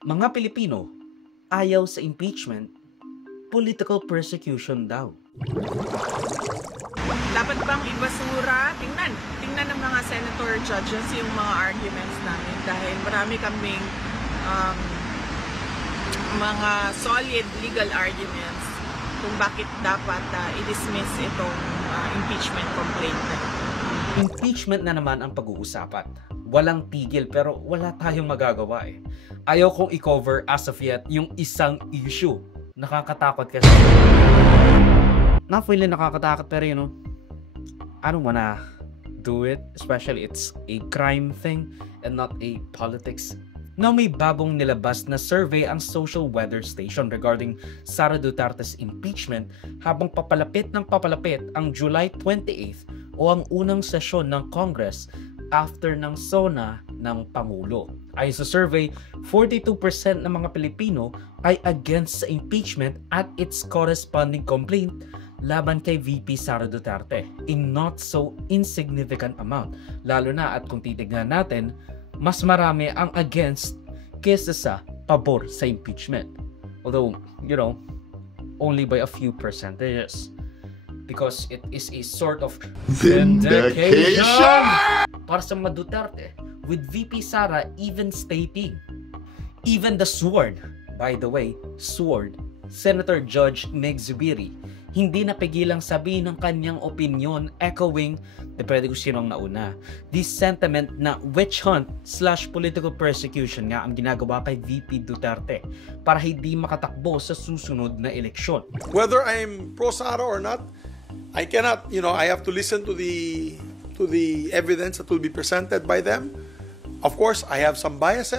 Mga Pilipino, ayaw sa impeachment, political persecution daw. Dapat bang ibasura? Tingnan ng mga senator judges yung mga arguments namin dahil marami kaming mga solid legal arguments kung bakit dapat i-dismiss itong impeachment complaint. Impeachment na naman ang pag-uusapan. Walang tigil pero wala tayong magagawa eh. Ayaw kong i-cover as of yet yung isang issue. Nakakatakot kasi. Not really nakakatakot pero I don't wanna do it. Especially it's a crime thing and not a politics. Now may bagong nilabas na survey ang Social Weather Station regarding Sara Duterte's impeachment habang papalapit ang July 28th o ang unang sesyon ng Congress after ng SONA ng Pangulo. Ayon sa survey, 42% ng mga Pilipino ay against sa impeachment at its corresponding complaint laban kay VP Sara Duterte. A not so insignificant amount. Lalo na at kung titignan natin, mas marami ang against kesa sa pabor sa impeachment. Although, only by a few percentages. Because it is a sort of vindication para sa mga Duterte, with VP Sara even stating, even the sword, by the way, Senator Judge Meg Zubiri, hindi napigilang sabihin ng kanyang opinion, echoing, depende kung sino ang nauna, this sentiment na witch hunt / political persecution nga ang ginagawa kay VP Duterte para hindi makatakbo sa susunod na eleksyon. Whether I'm pro Sara or not, I cannot, I have to listen to the evidence that will be presented by them. Of course, I have some biases.